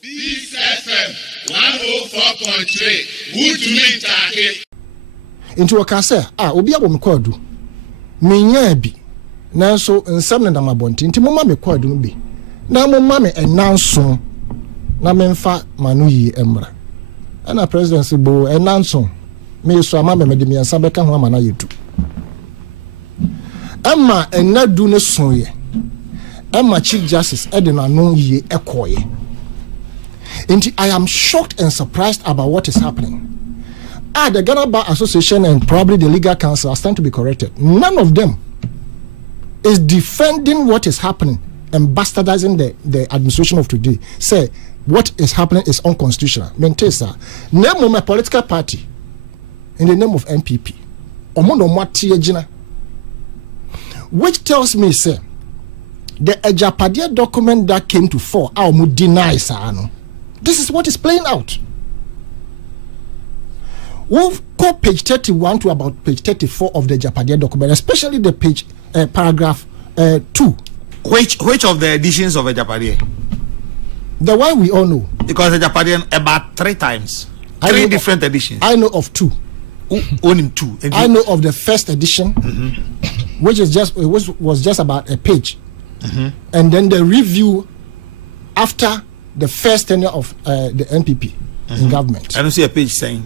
This FM 104.3 Good to me take. Into a case obi abo me kwadu. Menya bi. Nanso nsam na mabonti nti moma me kwadu bi. Na moma me enanso na memfa manu yi emra. Ana presidency bo enanso me so ama me de miansa beka ho ama na yetu. Emma enadu ne sonye. Emma Chief Justice Edina no yi ekoye. And I am shocked and surprised about what is happening. The Ghana Bar Association and probably the legal council are starting to be corrected. None of them is defending what is happening and bastardizing the administration of today. Say what is happening is unconstitutional. Mentesa, name of my political party in the name of NPP. Which tells me, say, the Japadia document that came to fore, I will deny, sir. This is what is playing out. We'll go page 31 to about page 34 of the Japadia document, especially the page paragraph 2. Which of the editions of the Japadia? The one we all know. Because the Japadia about 3 times. Three different editions. I know of 2. Only 2. I know of the first edition, which is was just about a page, and then the review after the first tenure of the NPP in government. I don't see a page saying.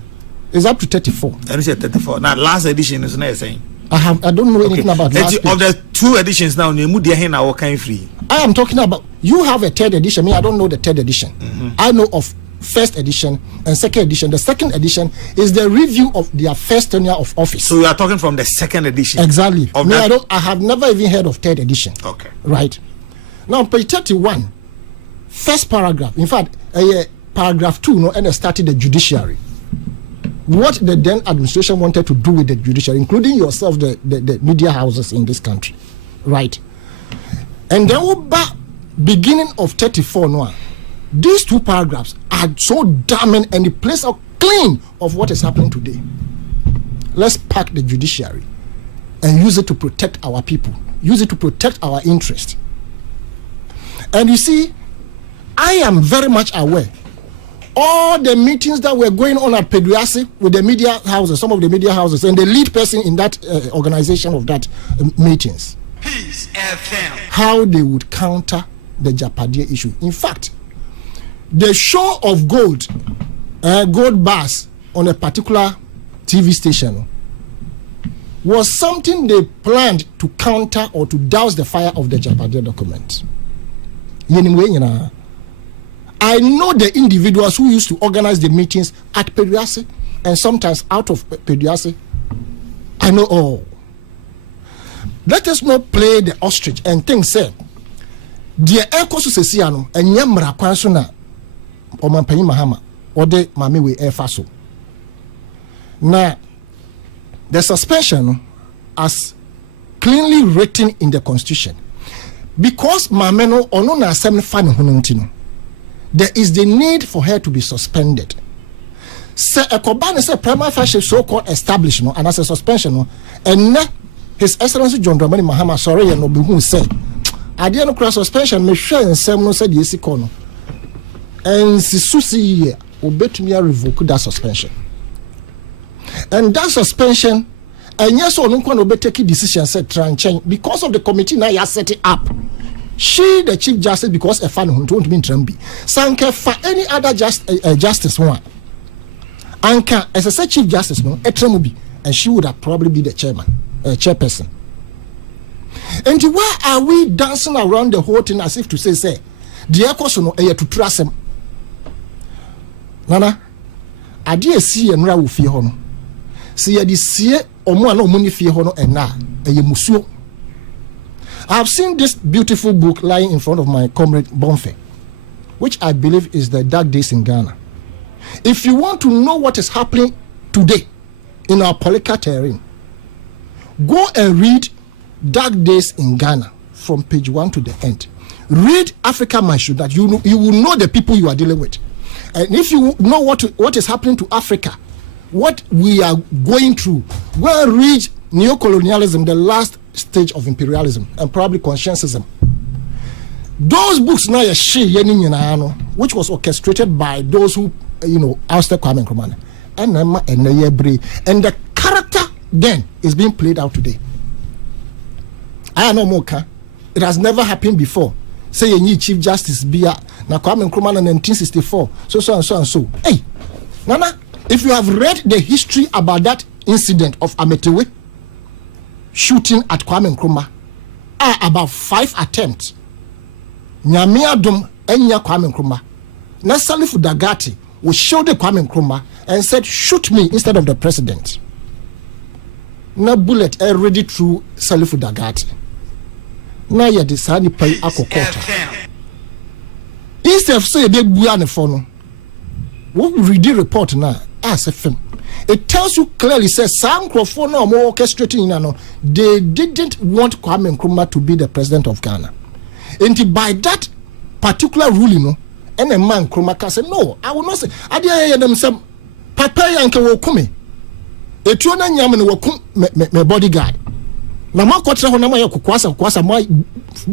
It's up to 34. I don't see a 34. Now, last edition is not saying. I don't know anything about last page. Of the 2 editions now, free. I am talking about, you have a 3rd edition. I don't know the 3rd edition. I know of first edition and second edition. The second edition is the review of their first tenure of office. So you are talking from the 2nd edition? Exactly. I have never even heard of 3rd edition. Okay. Right. Now, page 31. First paragraph, in fact, paragraph 2, no, and started the judiciary. What the then administration wanted to do with the judiciary, including yourself, the media houses in this country, right? And then, beginning of 34, no, these 2 paragraphs are so damning and the place are clean of what is happening today. Let's pack the judiciary and use it to protect our people, use it to protect our interests. And you see, I am very much aware. All the meetings that were going on at Peduasi with the media houses, some of the media houses, and the lead person in that organization of that meetings, Peace FM. How they would counter the Japadia issue. In fact, the show of gold bars on a particular TV station was something they planned to counter or to douse the fire of the Japadia document. I know the individuals who used to organize the meetings at Peduasi and sometimes out of Peduasi. I know all. Let us not play the ostrich and think, say, the Eko Susesiano and Yamra Kwansuna or Mampani Mahama or the Mamiwe Air Faso. Now, the suspension as cleanly written in the Constitution, because Mameno or no na 75 Hununtino. There is the need for her to be suspended. Say a Koban is a prima facie so-called establishment and as a suspension, and His Excellency John Dramani Mahama, sorry, and Obi said, I didn't cross suspension, me share and Samuel said, yes, Kono. And Sisusi obey me revoke that suspension. And that suspension, and yes, or no one obey taking decision, said, try and change because of the committee now you set it up. She, the Chief Justice, because a fan who don't mean Trambi, Sanka for any other justice one. Anka, as I said, Chief Justice, no, a Tramubi, and she would have probably be the chairperson. And why are we dancing around the whole thing as if to say, the Ecosono, to trust him? Nana, I dare see and Rawu Fihono. See, I see or more no money Fihono and na, a Musu. I have seen this beautiful book lying in front of my comrade Bonfe, which I believe is The Dark Days in Ghana. If you want to know what is happening today in our political terrain, go and read Dark Days in Ghana from page 1 to the end. Read Africa My Shoe, that you will know the people you are dealing with. And if you know what is happening to Africa, what we are going through, go and read Neocolonialism, the last stage of imperialism, and probably conscientism. Those books now which was orchestrated by those who ousted Kwame Nkrumah, and the character then is being played out today. I know more. It has never happened before. Say a new Chief Justice Bia na Kwame Nkrumah in 1964. So. Hey, Nana, if you have read the history about that incident of Ametewe shooting at Kwame Nkrumah, about 5 attempts. Nyamia Dum enya Kwame Nkrumah. Na Salifu Dagati will show the Kwame Nkrumah and said, shoot me instead of the president. Na bullet already through Salifu Dagati. Na ya disani pay akokota. Instead of say they buane fono. What we read the report now as a film. It tells you clearly, says some microphone or more orchestrating, they didn't want Kwame Nkrumah to be the president of Ghana. And by that particular ruling, and a man Nkrumah can say, no, I will not say. I did them some papa yanke will come. A tuna yaman will come my bodyguard. Nama kotra honama ya kukwasa my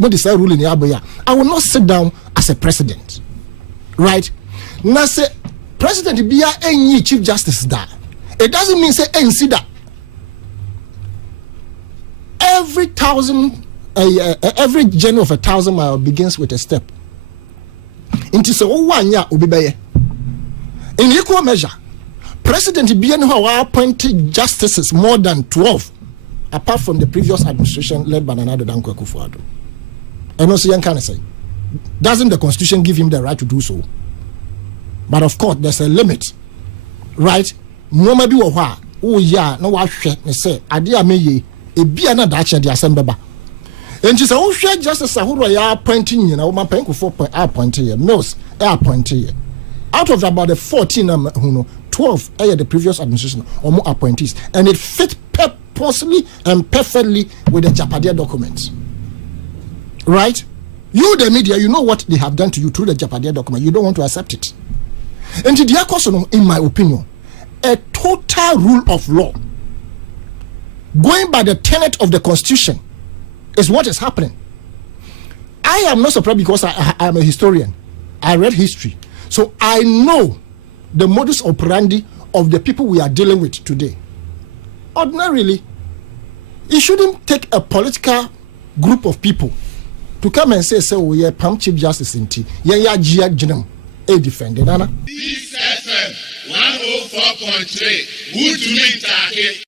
decide ruling yaboya. I will not sit down as a president. Right? Now say President Bia any Chief Justice da. It doesn't mean say NC that every journey of 1,000 miles begins with a step. Into so 1 year ubibeye. In equal measure, President Bien who appointed justices more than 12, apart from the previous administration led by Nana Danko Akufo-Addo. And also young can say, doesn't the Constitution give him the right to do so? But of course, there's a limit, right? No maybe wa oh yeah no wa hwe ne say ade ameye e bia na da che de asembeba enti say wo hwe justice ahoro ya appointing nyina wo man panko 4 point appointing here mills appointing here out of about the 14 12 the previous administration or more appointees, and it fit purposely and perfectly with the Japadia documents, right? You the media, you know what they have done to you through the Japadia document. You don't want to accept it. And in my opinion, a total rule of law going by the tenet of the Constitution is what is happening. I am not surprised because I am a historian. I read history, so I know the modus operandi of the people we are dealing with today. Ordinarily, it shouldn't take a political group of people to come and say, we are Pam Chief Justice in T. Yeah, a defender. This FM 104.3. Good to meet you.